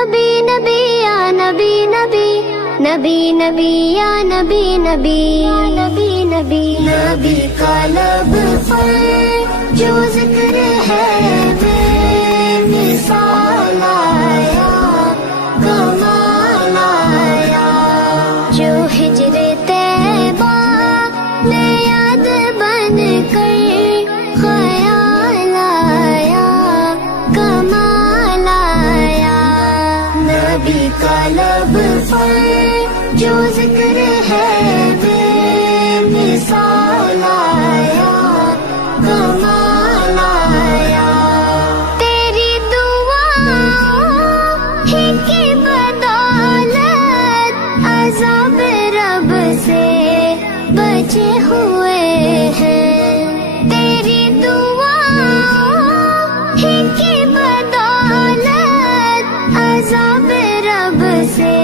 نبی نبی یا نبی نبی، نبی نبی یا نبی نبی، نبی نبی نبی کا لب پر جو ذکر ہے بے مثال آیا، کمال آیا، جو ہجر طیبہ میں یاد بن کر خیال آیا، کمال آیا، نبی کا لب پر جو ذکر ہے بے مثال آیا، کمال آیا، تیری دعاؤں ہی کی بدولت عذاب رب سے بچے ہوئے ہیں، تیری دعاؤں ہی کی بدولت عذاب رب سے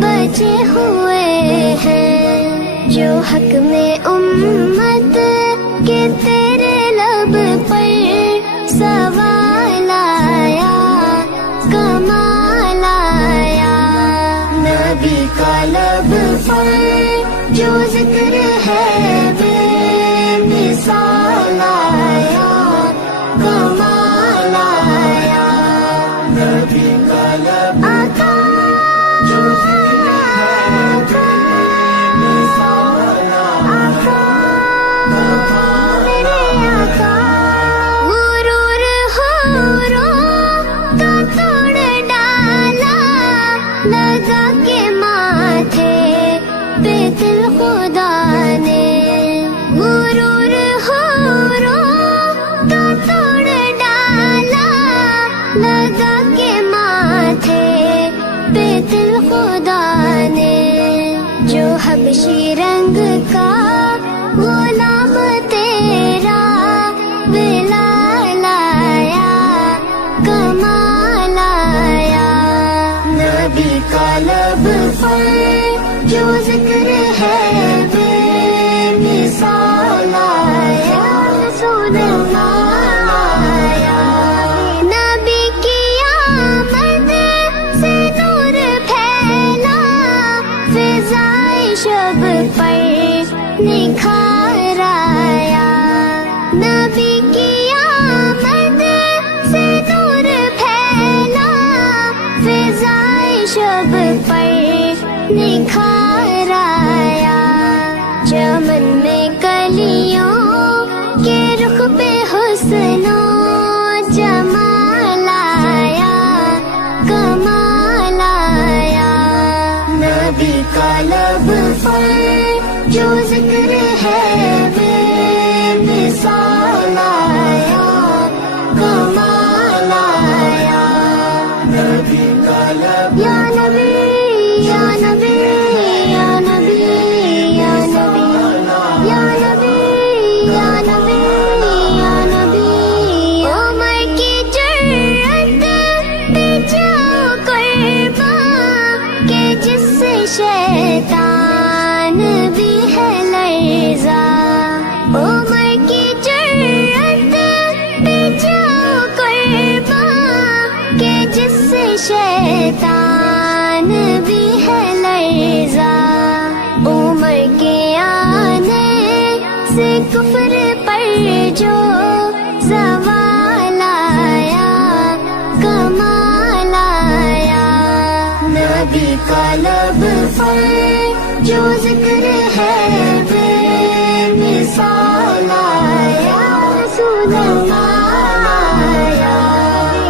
بچے ہوئے ہیں، جو حق میں امت کے تیرے لب پر سوال آیا، کمال آیا، نبی کا لب پر جو ذکر ہے بے مثال آیا، کمال آیا، نبی کا لب آقا جو ذکر ہے بے مثال آیا، میرے آقا، غرور حوروں کا توڑ ڈالا، لگا کے ماتھے پہ دل خدا نے، غرور حوروں کا توڑ ڈالا، لگا کے ماتھے پہ دل خدا نے، جو حبشی رنگ کا غلام تیرا بلال آیا، کمال آیا، نبی کا لب پر جو ذکر ہے بے مثال آیا، رسول اللہ آیا، نبی کی آمد سے نور پھیلا، فضائے شب پر نکھار آیا، نبی کی آمد سے نور پھیلا، فضائے شب پر نکھار آیا، چمن میں کلیوں کے رخ پہ حسن و جمال آیا، کمال آیا، نبی کا لب پر جو ذکر ہے بے مثال آیا، کمال آیا، نبی کا لب یا نبی یا نبی یا نبی یا نبی یا نبی یا نبی یا نبی، عمر کی جرأت پہ جاؤ قرباں کہ جس سے شیطان بھی ہے لرزاں، عمر کی جرأت پہ جاؤ قرباں کہ جس سے شیطان بھی ہے لرزاں، عمر کے آنے سے کفر پر جو زوال آیا، کمال آیا، نبی کا لب پر جو ذکر ہے بے مثال آیا، رسول اللہ آیا،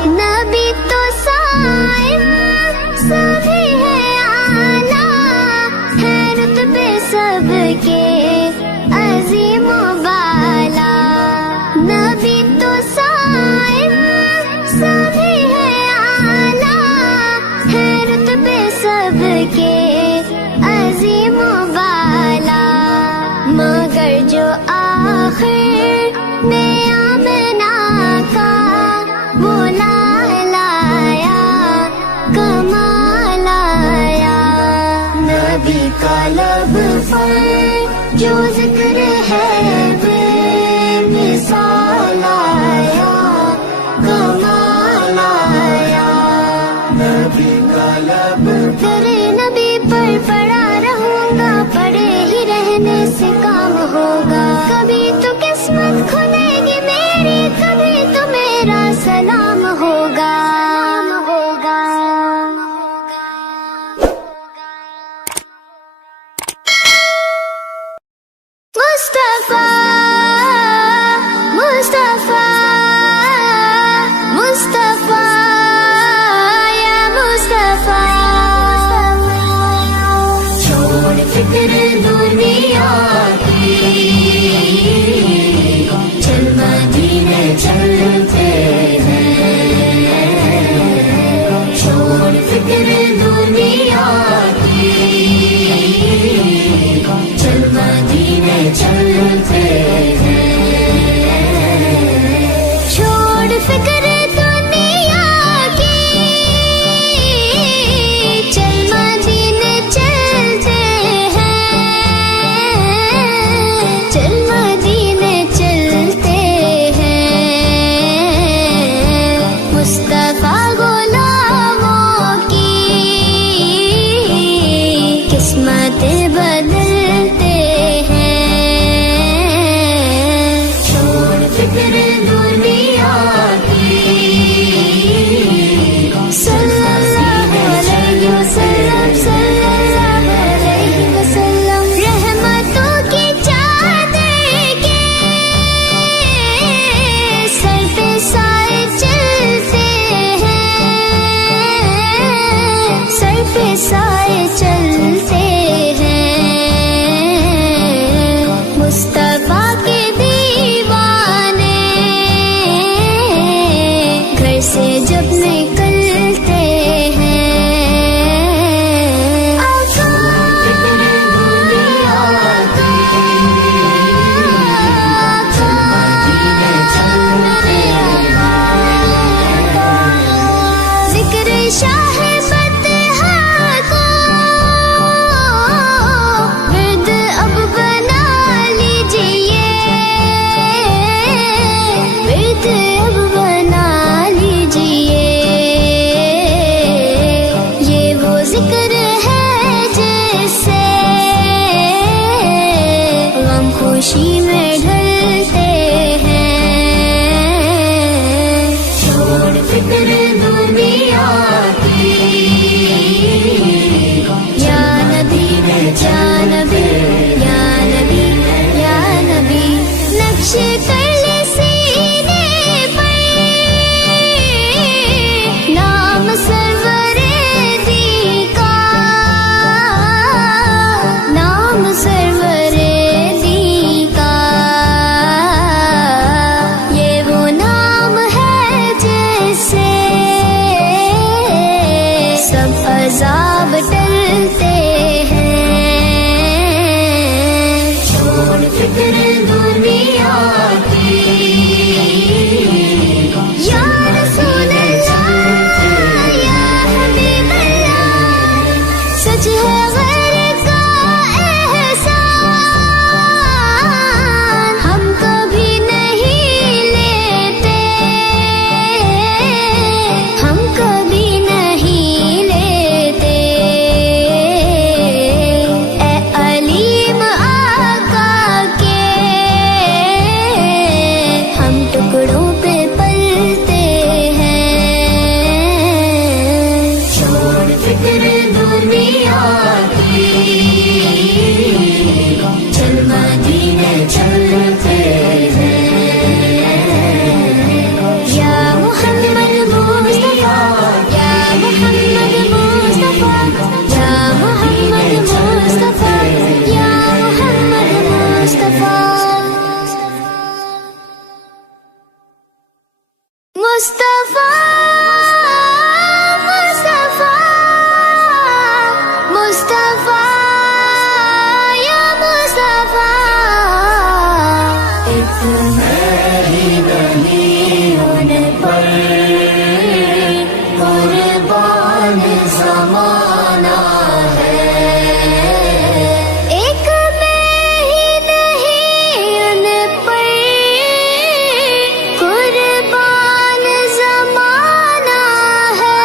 نبی تو صائم سبھی ہے اعلیٰ، ہے رتبے سب کے عظیم و بالا، نبی تو صائم سبھی ہے اعلیٰ، ہے رتبے سب کے तेरे नबी पर पड़ा रहूंगा, पड़े ही रहने से काम होगा। कभी तो किस्मत खुलेगी मेरी, कभी तो मेरा सलाम होगा। मुस्तफा मुस्तफा मुस्तफा या मुस्तफा, छोड़ फिक्र दुनिया की, चल मदीने चलते हैं। छोड़ फिक्र दुनिया की, चल मदीने चलते हैं। छोड़ फिक्र दुनिया की, चल मदीने चलते हैं। चल मदीने चलते हैं। मुस्तफा गुलामों की किस्मतें बदलते हैं। छोड़ फिक्र दुनिया की, सल्लल्लाहु अलैहि वसल्लम, सल्लल्लाहु अलैहि वसल्लम। रहमतों की चादर के सर पे साए चलते हैं। सर पे साए चलते हैं। मुस्तफा के दीवाने घर से जब निकलते हैं। आका ज़िक्र शाह बतहा को विर्द अब बना लीजिए। विर्द अब बना लीजिए। ये वो ज़िक्र है जिससे गम खुशी में ढलते हैं। छोड़ फिक्र दुनिया की, या नबी या नबी या नबी या नबी। नक्श कर ले सीने पर नाम सरवरे दी का, नाम सरवरे दी का। ये वो नाम है जिससे सब अज़ाब टलते हैं। छोड़ फिक्र दुनिया की, या रसूल अल्लाह या हबीब अल्लाह। सच है गैर का एहसान, हम कभी नहीं लेते। हम कभी नहीं लेते। ए अलीम आका के हम टुकड़ों पे पलते हैं। छोड़ फिक्र दुनिया की, चल मदीने चलते हैं। या मुहम्मद मुस्तफा, या मुहम्मद मुस्तफा, या मुहम्मद मुस्तफा, या मुहम्मद मुस्तफा। मुस्तफा मुस्तफा मुस्तफा या मुस्तफा। एक मैं ही नहीं उन पर कुर्बान ज़माना है। एक मैं ही नहीं उन पर कुर्बान ज़माना है।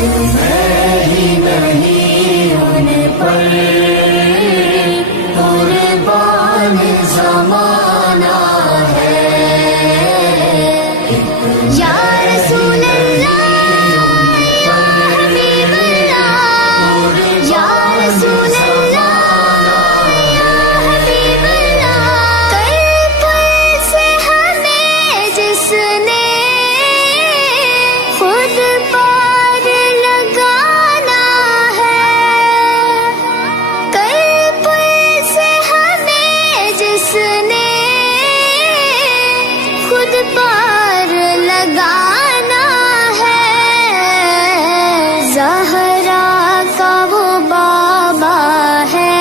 मैं ही नहीं उन पर कुर्बान ज़माना है। या रसूल अल्लाह या हबीब अल्लाह, या रसूल अल्लाह या हबीब अल्लाह। कल पल से हमें जिसने खुद पार लगाना है, कल पल से हमें जिसने खुद पार लगाना है। ज़हरा का वो बाबा है,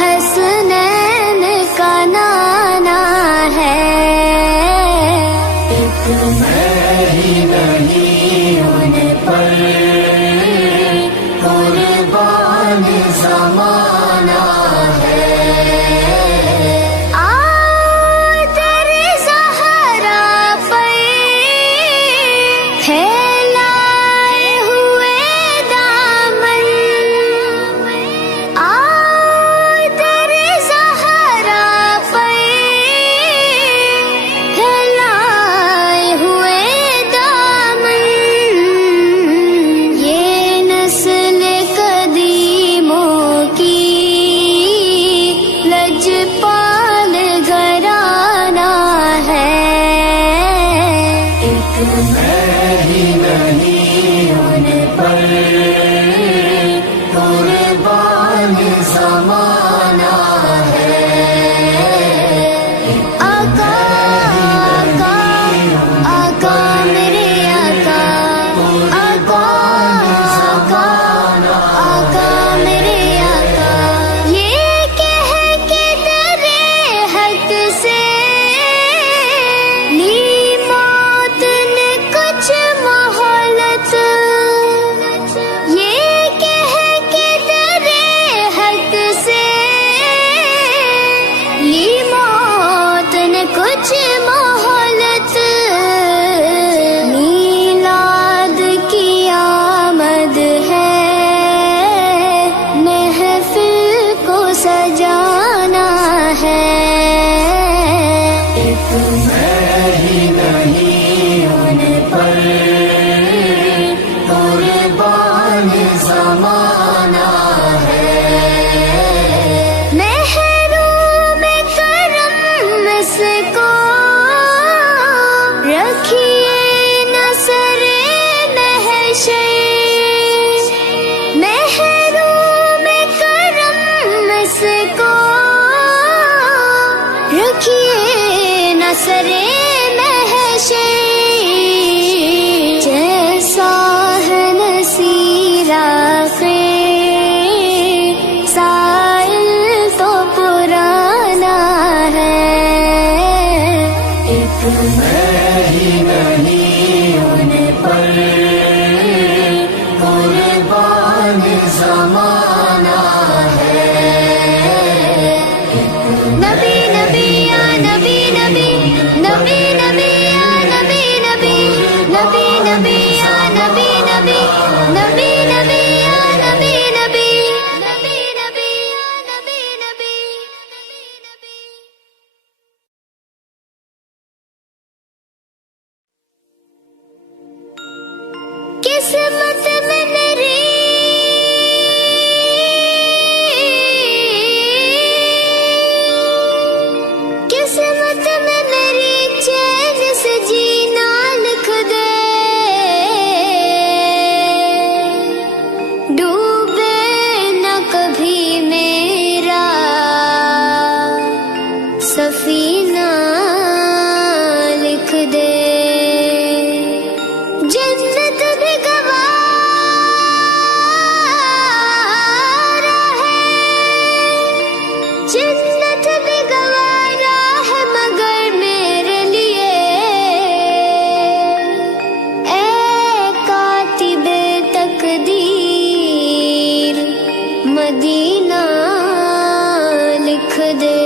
हसनैन का नाना है। मैं ही नहीं उन पर कुर्बान ज़माना है। आओ तेरे ज़हरा पर फैलाए हुए दामन, आओ तेरे ज़हरा पर फैलाए हुए दामन। ये नस्ल कदीमों की लजपाल घराना है। मैं ही नहीं उन पर कुर्बान ज़माना है। आका आका आका मेरे आका, आका आका आका मेरे आका। ये कह के तेरे हक से ली मौत ने कुछ मोहलत, ये कह के तेरे हक से ली मौत ने कुछ मोहलत। मीलाद की आमद है, महफिल को सजाना है। मैं ही नहीं उन पर कुर्बान ज़माना है। महरूम करम इसको रखिए नसरे महशर, महरूम करम इसको रखिए नसरे महशर। जैसा है नसीरा के साइल तो पुराना है। मैं ही नहीं उन पर कुर्बान ज़माना है। नबी नबी या नबी नबी, नबी नबी या नबी नबी, नबी नबी या नबी नबी, नबी नबी या नबी नबी, नबी नबी या नबी नबी। किस्मत में मेरी किस्मत में मेरी चैन से जीना लिख दे। डूबे न कभी मेरा सफीना लिख दे। जन्नत भी गवारा है, जन्नत भी गवारा है मगर मेरे लिए ऐ कातिबे तकदीर मदीना लिख दे।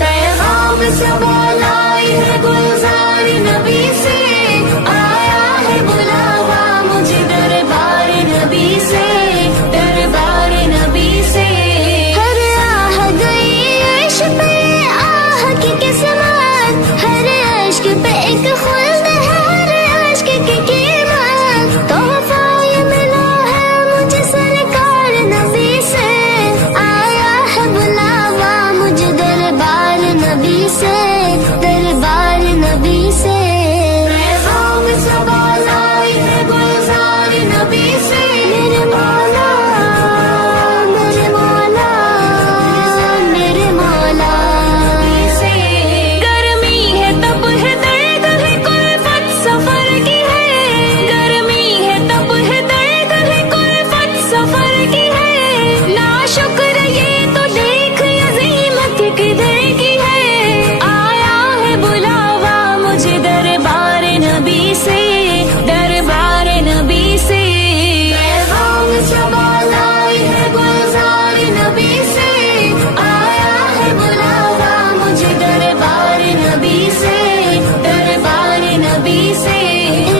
पैगाम सबा लाई है गुलजार नबी से, आया है बुलावा मुझे दरबार नबी से, दरबार नबी से। हर आह गई अर्श पे आह की किस्मत, हर अश्क पे एक खुल्द है, हर अश्क की कीमत। तोहफा ये मिला है मुझे सरकार नबी से, आया है बुलावा मुझे दरबार नबी से, दरबार नबी से। पैगाम सबा लाई है गुलजार नबी से, मेरे मौला, मेरे मौला, मेरे मौला। से। गर्मी है तब है दर्द है कुल्फत सफर की है, गर्मी है तब है दर्द है कुल्फत सफर की है। नाशुक्र ये तो देख अज़ीमत किधर की है, आया है बुलावा मुझे दरबार नबी से, दरबार नबी से। पैगाम सबा लाई है गुलजार नबी से, आया है बुलावा मुझे दरबार नबी से, दरबार नबी से।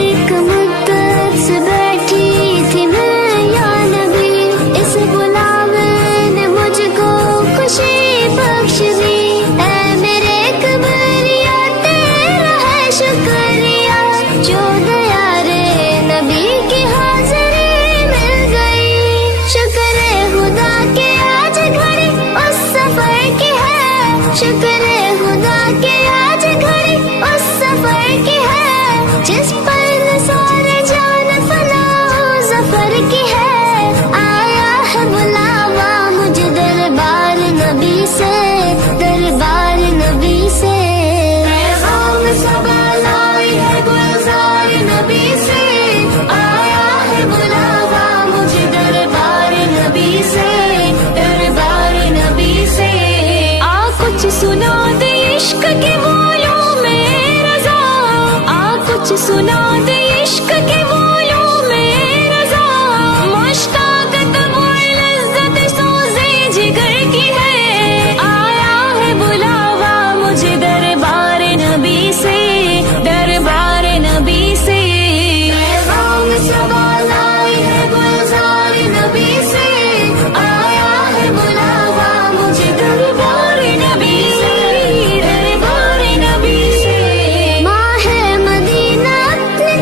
एक मुद्दत से बैठी थी मैं या नबी, इस बुलावे ने मुझको खुशी बख्श दी। ऐ मेरे कबरिया तेरा है शुक्रिया, जो दया रे नबी की हाजिरी मिल गई। शुक्र खुदा के आज घड़ी उस सफर की है, शुक्र खुदा के आज घड़ी उस सफर की है, जिस पर सारे जान फना जफर की है। आया है बुलावा मुझे दरबार नबी से, दरबार नबी से। पैगाम सबा लाई है गुलजार नबी से, आया है बुलावा मुझे दरबार नबी से, दरबार नबी से। आ कुछ सुना दे इश्क के बोलों में रज़ा, आ कुछ सुना दे इश्क के बोलों में रज़ा। मुश्ताक़त वो लज़्ज़त सोज़े जिगर की है, आया है बुलावा मुझे दरबार नबी से, दरबार नबी से। पैगाम सबा लाई है गुलजार नबी से, आया है बुलावा मुझे दरबार नबी से, दरबार नबी से। माँ है मदीना अपने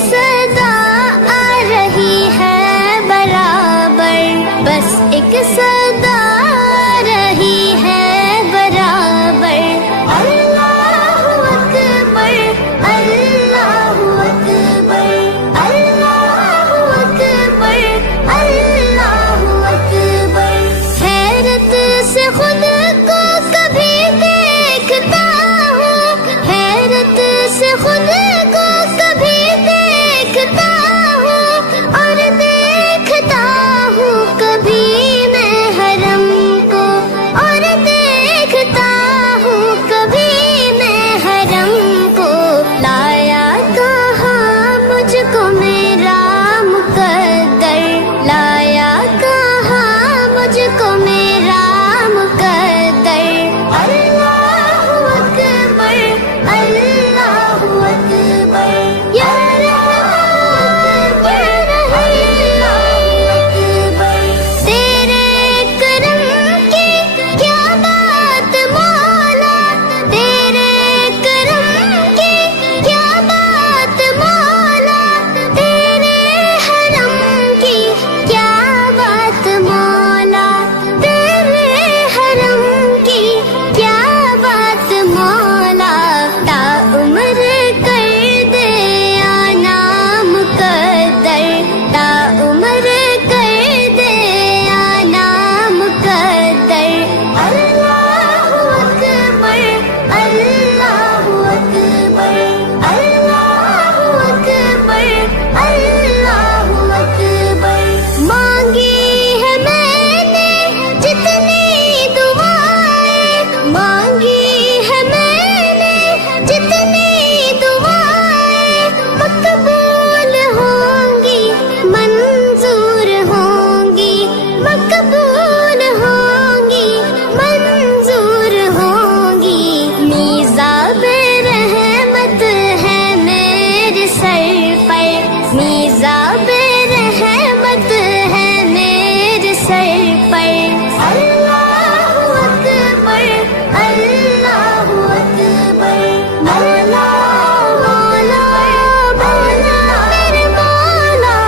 صدا آ رہی ہے برابر، بس ایک صدا آ رہی ہے برابر، اللہ اکبر اللہ اکبر اللہ اکبر اللہ اکبر۔ حیرت سے خود کو کبھی دیکھتا ہوں، حیرت سے خود کو کبھی دیکھتا ہوں، اور دیکھتا ہوں کبھی میں حرم کو، اور دیکھتا ہوں کبھی میں حرم کو۔ لایا کہاں مجھ کو میرا مقدر، لایا کہاں مجھ کو میرا مقدر، اللہ اکبر اللہ اکبر یا رب اللہ اکبر۔ تیرے کرم کی کیا بات مولا، تیرے کرم کی کیا بات مولا، تیرے حرم کی کیا بات مولا، تیرے حرم کی کیا بات مولا۔ تا عمر کر دے آنا مقدر، تا عمر کر دے آنا مقدر، اللہ اکبر اللہ اکبر اللہ اکبر اللہ اکبر۔ مانگی ہے میں نے جتنی دعائیں، مانگی ہے میں نے جتنی دعائیں، مقبول ہوں گی منظور ہوں گی، مقبول ہوں گی منظور ہوں گی۔ میزاب رحمت ہے میرے سر پر، میزاب رحمت ہے میرے سر پر، اللہ اکبر اللہ اکبر۔ مولا مولا مولا میرے مولا،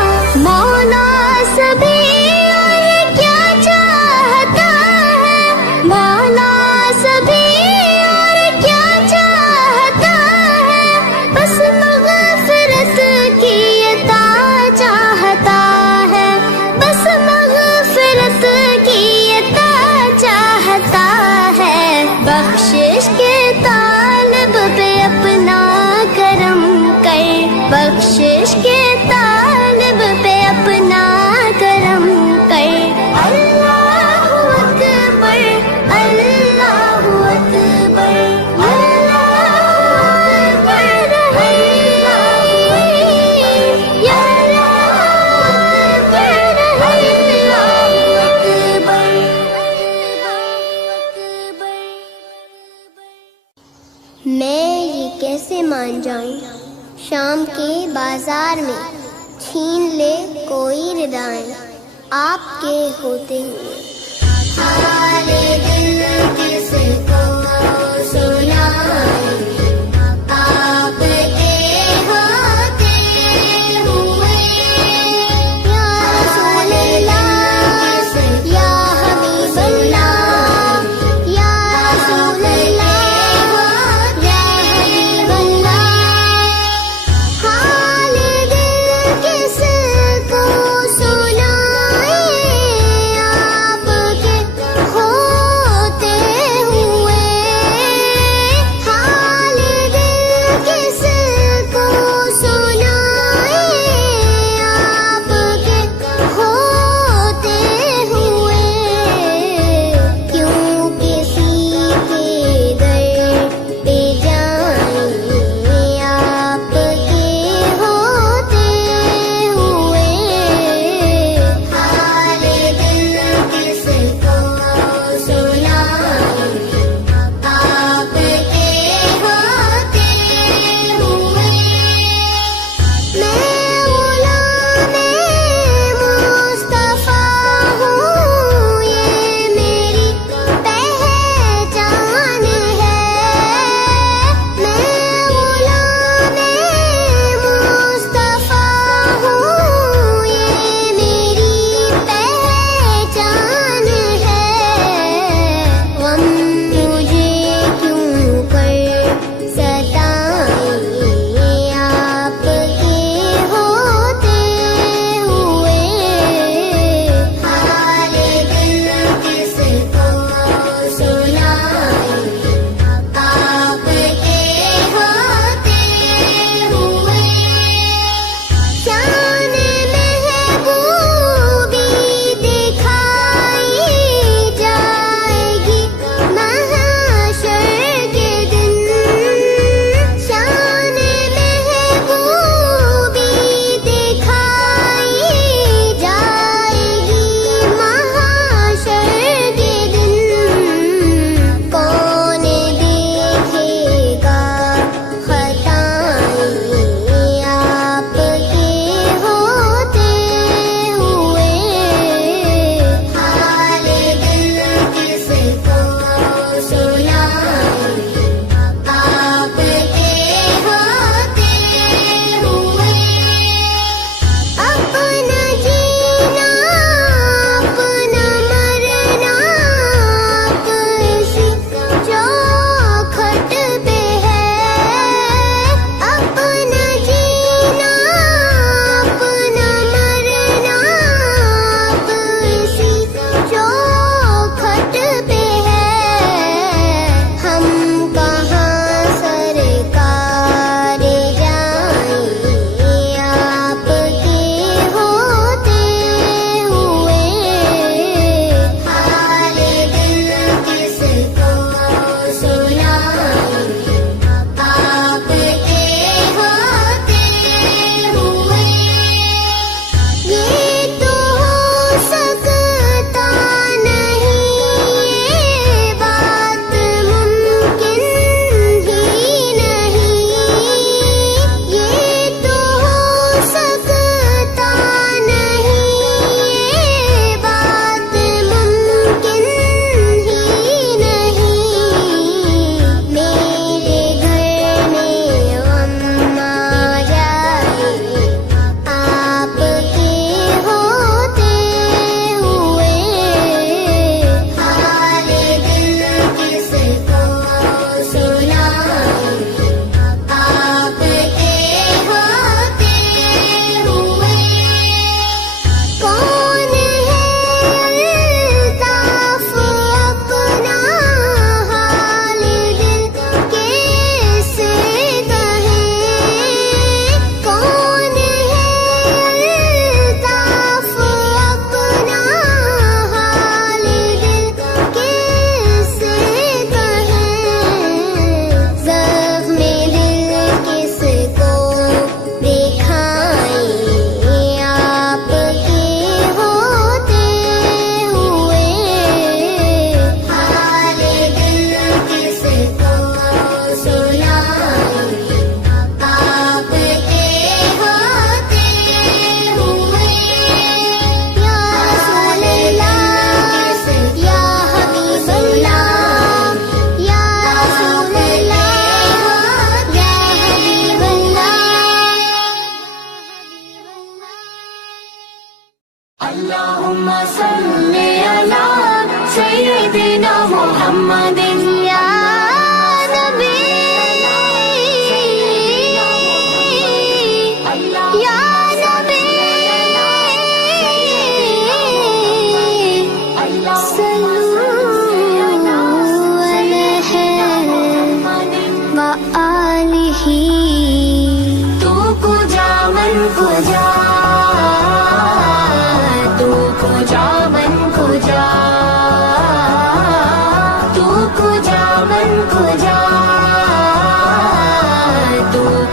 مولا سبھی اور کیا چاہتا ہے، مولا سبھی اور کیا چاہتا ہے، بس مغفرت کی عطا چاہتا ہے، بس مغفرت کی عطا چاہتا ہے۔ بخشش کے طالب پہ اپنا کرم کر، بخشش کے طالب پہ اپنا کرم کر، اللہ اکبر اللہ اکبر اللہ اکبر یا رب اللہ اکبر۔ میں یہ کیسے مان جاؤں، شام کے بازار میں چھین لے کوئی ردائیں آپ کے ہوتے ہوئے۔ حال دل کس کو سنائیں، آپ کے ہوتے ہوئے، یا رسول اللہ یا حبیب اللہ، یا رسول اللہ یا حبیب اللہ۔ حال دل کس کو سنائیں، آپ کے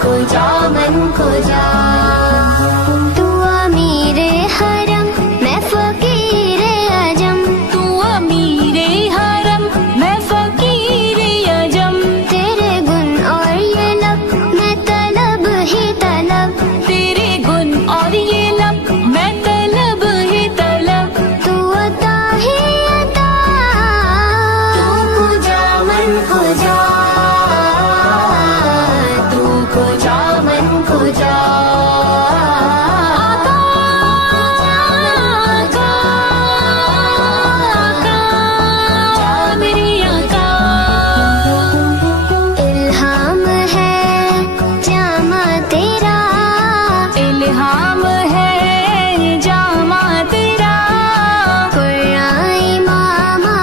को जा मन को जा। तू अमीर हरम मैं फकीर अजम, तू अमीर हरम मैं फकीर अजम। तेरे गुण और ये लब मैं तलब ही तलब, तेरे गुण और ये लब मैं तलब ही तलब। तू अता ही अता, तू को जा मन को जा, तू को जा मन को जा। आका, आका, आका, जा मेरे आका। इल्हाम है जामा तेरा, इल्हाम है जामा तेरा। कुराई मामा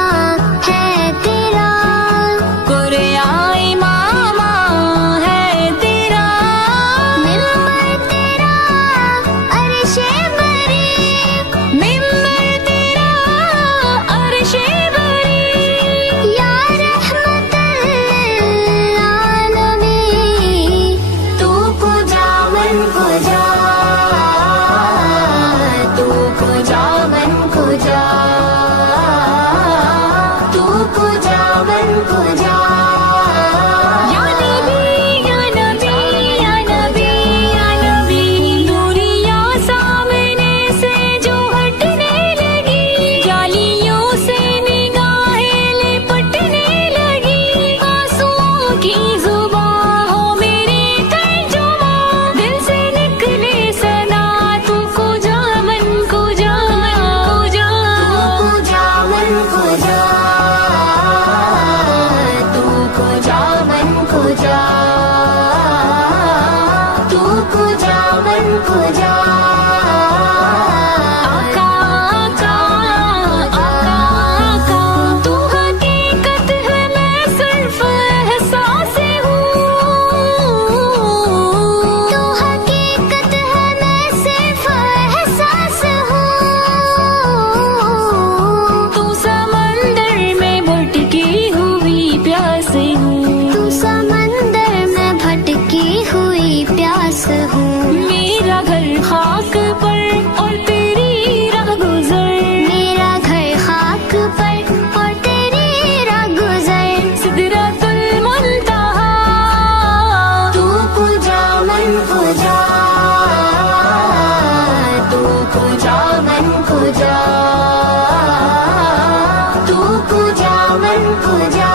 है तेरा, कुरियाई मामा है तेरा। मिंबर तेरा अर्शे बरी, मिंबर तेरा अर्शे बरी। या रहमतल आलमीन। तू को जा मन को जा, तू को जा मन को जा, तू को जा मन को जा। या नबी या नबी या नबी या नबी। दूरियां सामने से जो हटने लगी, जालियों से निगाहें लिपटने लगी। आंसुओं की जुबां हो मेरी तर्जुमा, दिल से निकले सना तू को जा मन को जा, को जा। तू को जा मन को जा, तू को जा मन को जा, तू को जा मन को जा। आका, आका, आका, आका। तू हकीकत है मैं सिर्फ एहसास हूँ, तू हकीकत है मैं सिर्फ एहसास हूँ। तू समंदर में भटकी हुई प्यास हूँ, तू समंदर में भटकी हुई प्यास हूँ। मेरा घर खाक पर और तेरी राह गुजर। मेरा घर खाक पर और तेरी राह गुजर। सिदरतुल मुंतहा। तू को जा मन को जा, तू को जा मन को जा, तू को जा मन को जा।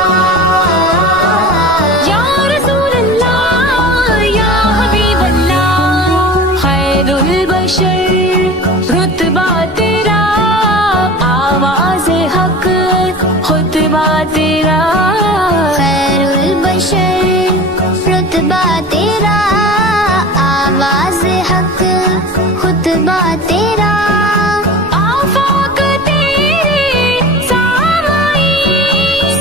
या रसूल अल्लाह या हबीब अल्लाह, खैरुल बशर रुतबा तेरा, आवाज़ हक खुतबा तेरा। खैरुल बशर रुतबा तेरा, आवाज हक खुतबा तेरा। आफाक तेरे सामाई,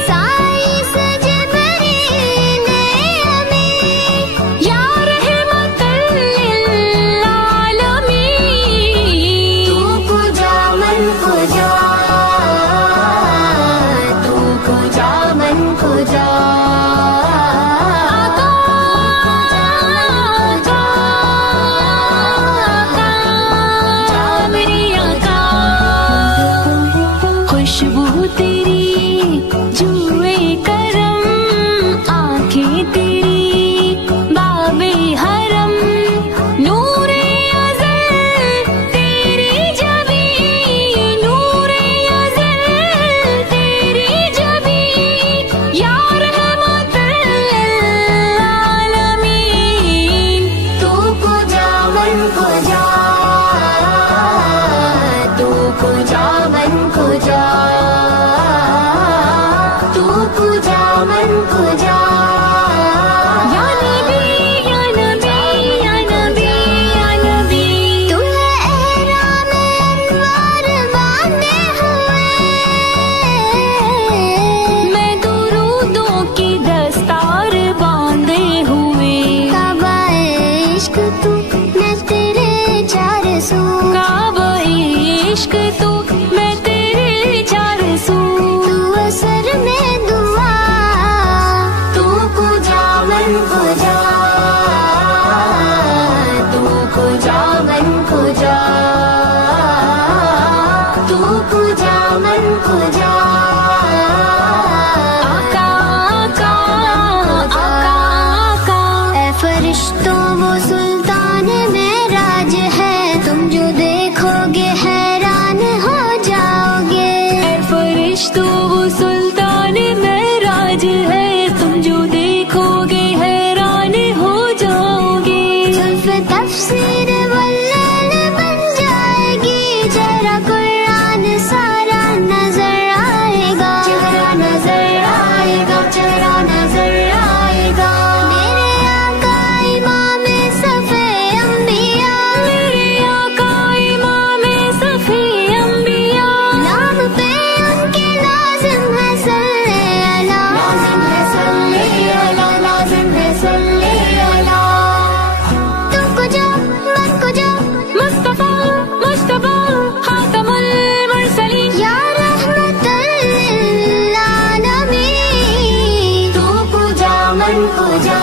साई से जिब्रील अमीन, या रहमतल लिल आलमीन। तू को जा मन को जा, तू को जा मन को जा। आका, आका, आका, जा मेरे आका। खुशबू तेरी जुए करम, आंखें तेरी बाबे हरम। नूरे अज़ल तेरी जबी, नूरे अज़ल तेरी जबी। या रहमतल लिल आलमीन। तू को जा मन को जा, तू को जा मन को जा, तू को जा मन को जा। या नबी या नबी या नबी या नबी। तू है एहराम अनवार बांधे हुए, मैं दुरूदों की दस्तार बांधे हुए। काबा इश्क तू मैं तेरे चार सू। काबा इश्क तू मैं तेरे चार सू। तू असर में दुआ, तू को जा मन को जा, فرشتوں وہ سلطان معراج ہے، تم جو دیکھو گے حیران ہو جاؤ گے۔ اے فرشتوں وہ سلطان معراج ہے، تم جو دیکھو گے حیران ہو جاؤ گے۔ زلف تفسیر واللیل بن جائے گی، چہرہ قرآن سارا نظر آئے گا، چہرہ نظر آئے گا، چہرہ نظر آئے گا۔ میرے آقا امام صفِ انبیاء، میرے آقا امام صفی انبیاء، نام پہ ان کے لازم ہے صلی اللہ، لازم ہے صلی اللہ، لازم ہے صلی اللہ۔ تم کو جو من کو جو مصطفیٰ مصطفیٰ خاتم المرسلین، یا رحمت للعالمین، تو کو جا من کو جا،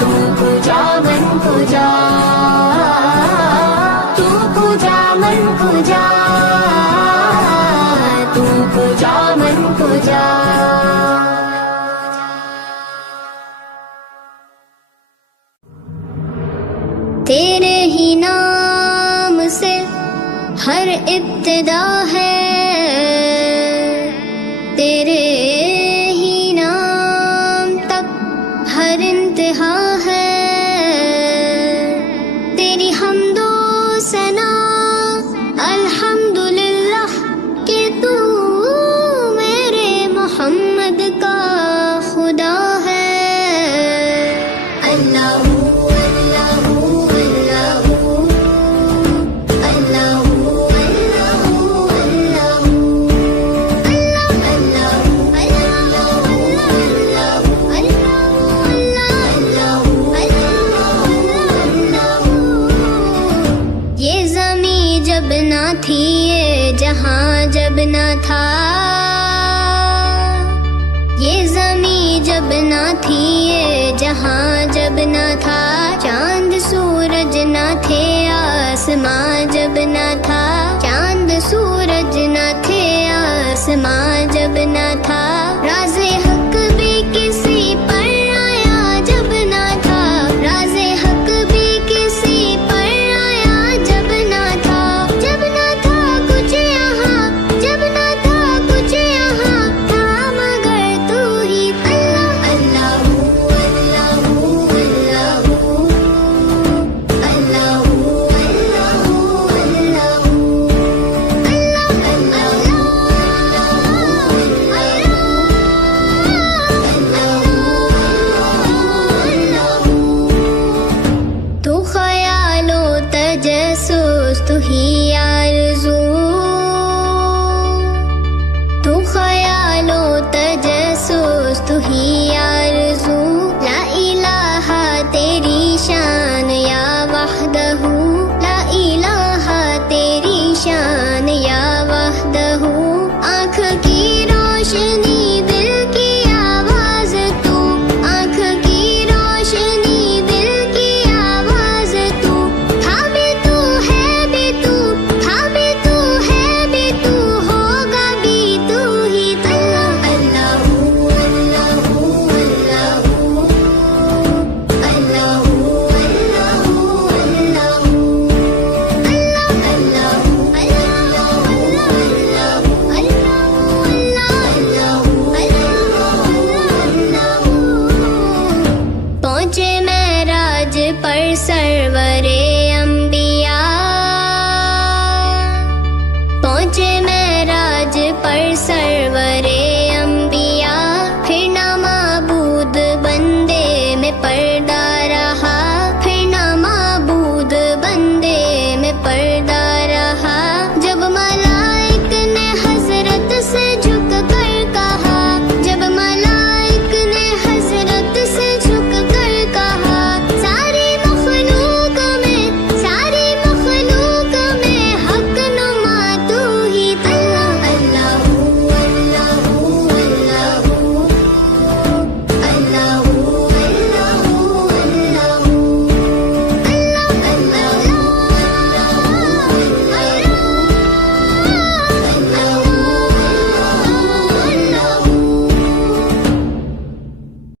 تو کو جا من کو جا، تو کو جا من کو جا، تو کو جا من کو جا۔ تیرے ہی نام سے ہر ابتدا ہے، تیرے ہی نام تک ہر انتہا ہے، تیری حمد و ثنا الحمدللہ کہ تو میرے محمد کا خدا ہے۔ اللہ تھی یہ جہاں جب نہ تھا، یہ زمین جب نہ تھی یہ جہاں جب نہ تھا، چاند سورج نہ تھے آسماں جب نہ تھا، چاند سورج نہ تھے آسماں جب نہ تھا، راز حق بھی کسی پر آیا جب نہ تھا، راز حق بھی کسی پر آیا جب نہ تھا، جب نہ تھا کچھ یہاں، جب نہ تھا کچھ یہاں تھا مگر تو ہی اللہ۔ اللہ اللہ اللہ اللہ اللہ تو خیال و تجسس تو ہی آرزو، تو خیال و تجسس تو ہی آرزو، لا الہ تیری شان یا وحدہ، لا الہ تیری شان یا وحدہ، آنکھ کی روشنی دل کی آواز تو، آنکھ کی روشنی دل کی آواز تو، تھا بھی تو ہے بھی تو، تھا بھی تو ہے بھی تو، ہوگا بھی تو ہی۔ اللہ اللہ اللہ اللہ اللہ پہنچے معراج پر سرورے